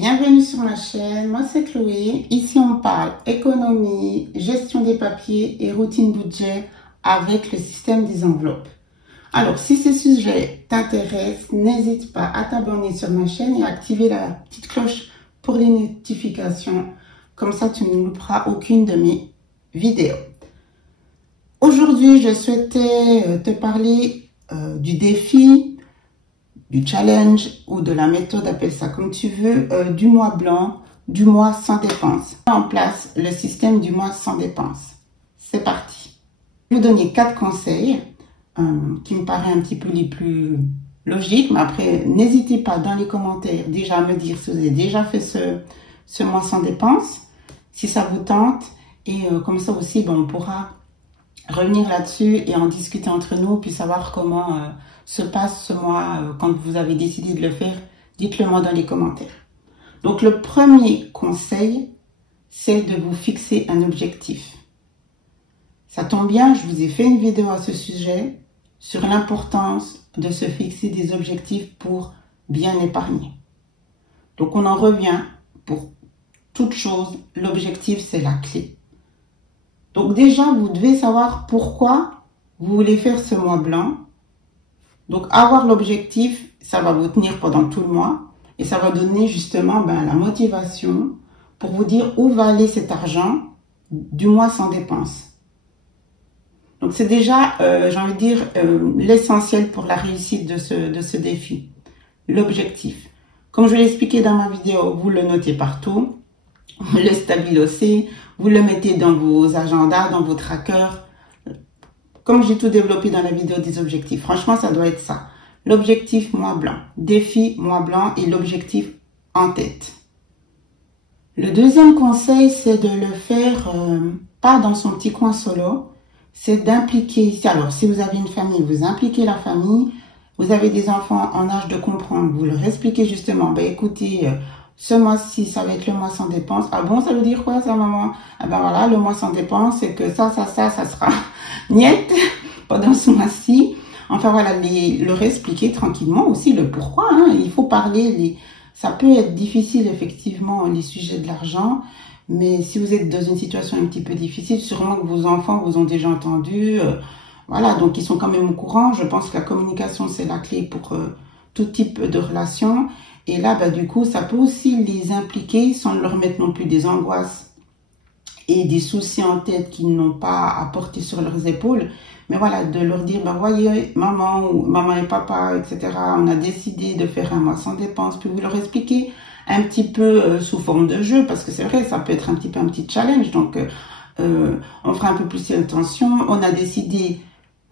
bienvenue sur ma chaîne. Moi c'est Chloé. Ici on parle économie, gestion des papiers et routine budget avec le système des enveloppes. Alors si ces sujets t'intéressent, n'hésite pas à t'abonner sur ma chaîne et à activer la petite cloche pour les notifications. Comme ça tu ne louperas aucune de mes vidéos. Aujourd'hui je souhaitais te parler du défi, du challenge ou de la méthode, appelle ça comme tu veux, du mois blanc, du mois sans dépenses. En place le système du mois sans dépenses. C'est parti. Je vais vous donner 4 conseils qui me paraissent un petit peu les plus logiques, mais après n'hésitez pas dans les commentaires déjà à me dire si vous avez déjà fait ce mois sans dépenses, si ça vous tente, et comme ça aussi on pourra revenir là-dessus et en discuter entre nous, puis savoir comment se passe ce mois quand vous avez décidé de le faire. Dites-le moi dans les commentaires. Donc le premier conseil, c'est de vous fixer un objectif. Ça tombe bien, je vous ai fait une vidéo à ce sujet sur l'importance de se fixer des objectifs pour bien épargner. Donc on en revient, pour toute chose, l'objectif c'est la clé. Donc déjà, vous devez savoir pourquoi vous voulez faire ce mois blanc. Donc avoir l'objectif, ça va vous tenir pendant tout le mois et ça va donner justement la motivation pour vous dire où va aller cet argent du mois sans dépenses. Donc c'est déjà, j'ai envie de dire, l'essentiel pour la réussite de ce défi. L'objectif. Comme je l'ai expliqué dans ma vidéo, vous le notez partout. Vous le stabilisez, vous le mettez dans vos agendas, dans vos trackers. Comme j'ai tout développé dans la vidéo des objectifs. Franchement, ça doit être ça. L'objectif mois blanc. Défi mois blanc et l'objectif en tête. Le deuxième conseil, c'est de le faire pas dans son petit coin solo. C'est d'impliquer ici. Alors, si vous avez une famille, vous impliquez la famille. Vous avez des enfants en âge de comprendre. Vous leur expliquez justement, écoutez, ce mois-ci, ça va être le mois sans dépenses. Ah bon, ça veut dire quoi ça, maman? Ah ben voilà, le mois sans dépenses, c'est que ça sera niette pendant ce mois-ci. Enfin voilà, leur expliquer tranquillement aussi le pourquoi. Il faut parler. Ça peut être difficile, effectivement, les sujets de l'argent. Mais si vous êtes dans une situation un petit peu difficile, sûrement que vos enfants vous ont déjà entendu. Voilà, donc ils sont quand même au courant. Je pense que la communication, c'est la clé pour tout type de relation. Et là, du coup, ça peut aussi les impliquer sans leur mettre non plus des angoisses et des soucis en tête qu'ils n'ont pas à porter sur leurs épaules. Mais voilà, de leur dire, voyez, maman ou maman et papa, etc., on a décidé de faire un mois sans dépenses. Puis vous leur expliquez un petit peu sous forme de jeu, parce que c'est vrai, ça peut être un petit challenge. Donc, on fera un peu plus attention. On a décidé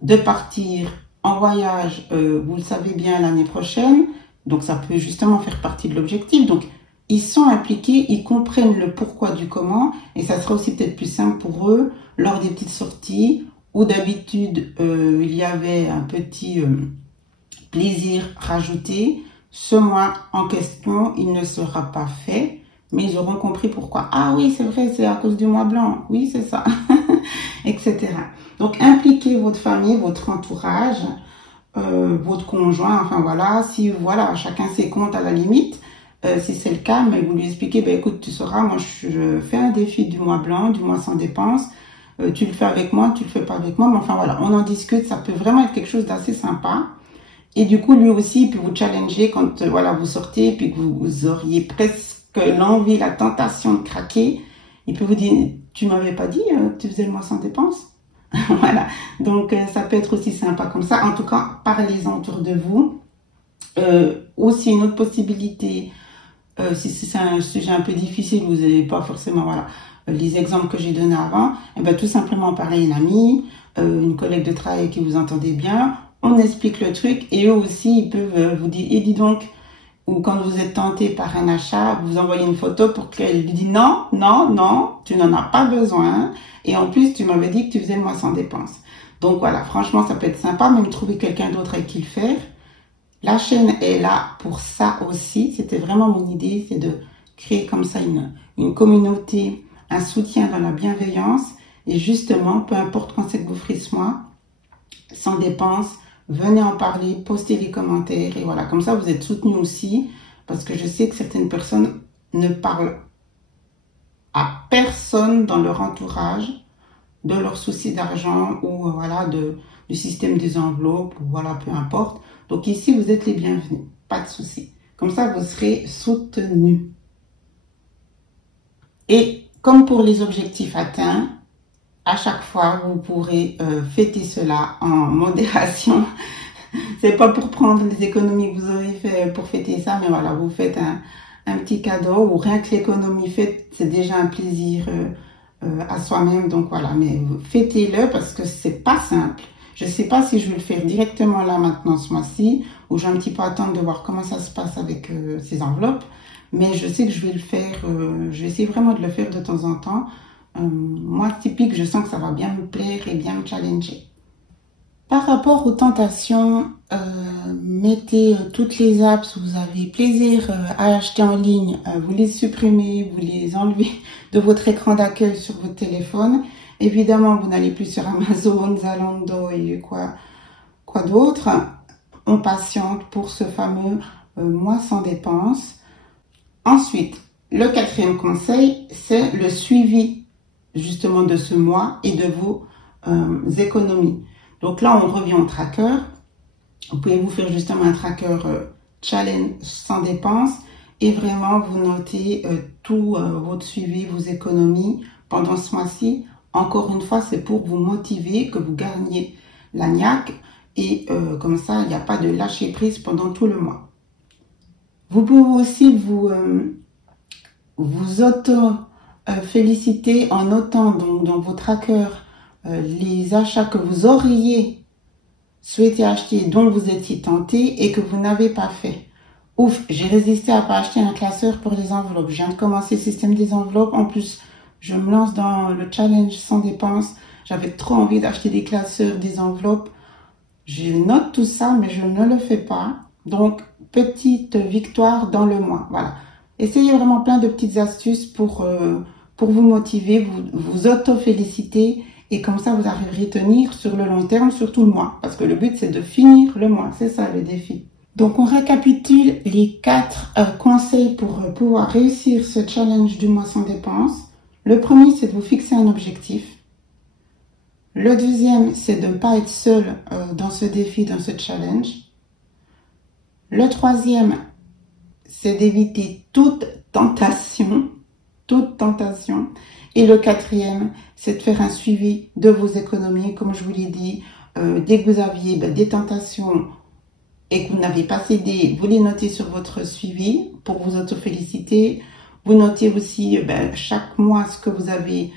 de partir en voyage, vous le savez bien, l'année prochaine. Donc, ça peut justement faire partie de l'objectif. Donc, ils sont impliqués, ils comprennent le pourquoi du comment. Et ça sera aussi peut-être plus simple pour eux lors des petites sorties où d'habitude, il y avait un petit plaisir rajouté. Ce mois en question, il ne sera pas fait. Mais ils auront compris pourquoi. Ah oui, c'est vrai, c'est à cause du mois blanc. Oui, c'est ça. Etc. Donc, impliquez votre famille, votre entourage, votre conjoint, enfin voilà, si voilà, chacun ses comptes à la limite, si c'est le cas, mais vous lui expliquez, écoute, tu sauras, moi je fais un défi du mois blanc, du mois sans dépenses, tu le fais avec moi, tu le fais pas avec moi, mais enfin voilà, on en discute, ça peut vraiment être quelque chose d'assez sympa. Et du coup, lui aussi, il peut vous challenger quand voilà, vous sortez, puis que vous auriez presque l'envie, la tentation de craquer, il peut vous dire, tu m'avais pas dit que tu faisais le mois sans dépenses? Voilà, donc ça peut être aussi sympa comme ça. En tout cas, parlez-en autour de vous. Aussi, une autre possibilité, si c'est un sujet un peu difficile, vous n'avez pas forcément les exemples que j'ai donnés avant, tout simplement parler à une amie, une collègue de travail qui vous entendez bien, on explique le truc et eux aussi, ils peuvent vous dire, et dis donc, ou quand vous êtes tenté par un achat, vous envoyez une photo pour qu'elle lui dise non, non, non, tu n'en as pas besoin. Et en plus, tu m'avais dit que tu faisais le mois sans dépenses. Donc voilà, franchement, ça peut être sympa, même trouver quelqu'un d'autre avec qui le faire. La chaîne est là pour ça aussi. C'était vraiment mon idée, c'est de créer comme ça une communauté, un soutien dans la bienveillance. Et justement, peu importe quand c'est que vous ferez ce mois, sans dépenses, venez en parler, postez les commentaires et voilà, comme ça vous êtes soutenus aussi parce que je sais que certaines personnes ne parlent à personne dans leur entourage de leurs soucis d'argent ou voilà du système des enveloppes ou voilà, peu importe. Donc ici, vous êtes les bienvenus, pas de soucis. Comme ça, vous serez soutenus. Et comme pour les objectifs atteints, à chaque fois, vous pourrez fêter cela en modération. C'est pas pour prendre les économies que vous aurez fait pour fêter ça, mais voilà, vous faites un petit cadeau ou rien que l'économie faite, c'est déjà un plaisir à soi-même. Donc voilà, mais fêtez-le parce que c'est pas simple. Je sais pas si je vais le faire directement là maintenant ce mois-ci ou je vais un petit peu attendre de voir comment ça se passe avec ces enveloppes. Mais je sais que je vais le faire, je vais essayer vraiment de le faire de temps en temps. Moi, typique, je sens que ça va bien me plaire et bien me challenger. Par rapport aux tentations, mettez toutes les apps où vous avez plaisir à acheter en ligne, vous les supprimez, vous les enlevez de votre écran d'accueil sur votre téléphone. Évidemment, vous n'allez plus sur Amazon, Zalando et quoi d'autre. On patiente pour ce fameux mois sans dépenses. Ensuite, le quatrième conseil, c'est le suivi justement de ce mois et de vos économies. Donc là, on revient au tracker. Vous pouvez vous faire justement un tracker challenge sans dépenses et vraiment vous notez tout votre suivi, vos économies pendant ce mois-ci. Encore une fois, c'est pour vous motiver, que vous garniez la niaque et comme ça, il n'y a pas de lâcher prise pendant tout le mois. Vous pouvez aussi vous auto-féliciter en notant donc dans vos trackers les achats que vous auriez souhaité acheter, dont vous étiez tenté et que vous n'avez pas fait. Ouf, j'ai résisté à pas acheter un classeur pour les enveloppes. Je viens de commencer le système des enveloppes. En plus, je me lance dans le challenge sans dépenses. J'avais trop envie d'acheter des classeurs, des enveloppes. Je note tout ça, mais je ne le fais pas. Donc, petite victoire dans le mois. Voilà. Essayez vraiment plein de petites astuces pour vous motiver, vous auto-féliciter. Et comme ça, vous arriverez à tenir sur le long terme, sur tout le mois. Parce que le but, c'est de finir le mois. C'est ça le défi. Donc, on récapitule les 4 conseils pour pouvoir réussir ce challenge du mois sans dépenses. Le premier, c'est de vous fixer un objectif. Le deuxième, c'est de ne pas être seul dans ce défi, dans ce challenge. Le troisième, c'est d'éviter toute tentation. Toute tentation. Et le quatrième, c'est de faire un suivi de vos économies. Comme je vous l'ai dit, dès que vous aviez des tentations et que vous n'avez pas cédé, vous les notez sur votre suivi pour vous auto-féliciter. Vous notez aussi chaque mois ce que vous avez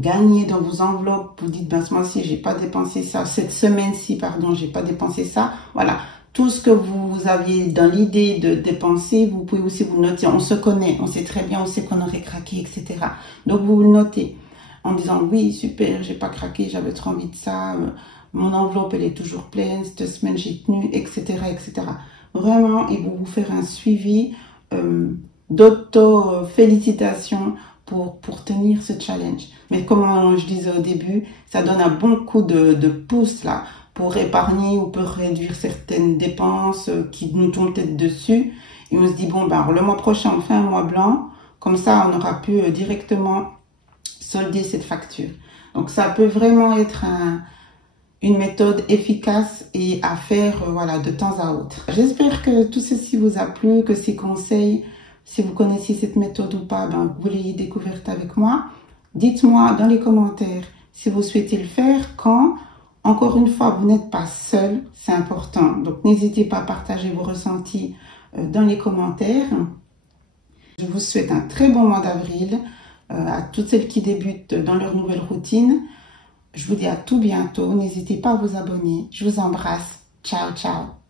gagné dans vos enveloppes. Vous dites, ce mois-ci, j'ai pas dépensé ça. Cette semaine-ci, pardon, j'ai pas dépensé ça. Voilà. Tout ce que vous aviez dans l'idée de dépenser, vous pouvez aussi vous noter. On se connaît, on sait très bien, on sait qu'on aurait craqué, etc. Donc, vous le notez en disant, oui, super, j'ai pas craqué, j'avais trop envie de ça. Mon enveloppe, elle est toujours pleine. Cette semaine, j'ai tenu, etc., etc. Vraiment, et vous faire un suivi d'auto-félicitations pour tenir ce challenge. Mais comme je disais au début, ça donne un bon coup de pouce là pour épargner ou pour réduire certaines dépenses qui nous tombent peut-être dessus. Et on se dit, bon, le mois prochain, on fait un mois blanc. Comme ça, on aura pu directement solder cette facture. Donc, ça peut vraiment être une méthode efficace et à faire voilà, de temps à autre. J'espère que tout ceci vous a plu, que ces conseils, si vous connaissiez cette méthode ou pas, vous l'ayez découverte avec moi. Dites-moi dans les commentaires si vous souhaitez le faire, quand. Encore une fois, vous n'êtes pas seul, c'est important. Donc, n'hésitez pas à partager vos ressentis dans les commentaires. Je vous souhaite un très bon mois d'avril à toutes celles qui débutent dans leur nouvelle routine. Je vous dis à tout bientôt. N'hésitez pas à vous abonner. Je vous embrasse. Ciao, ciao.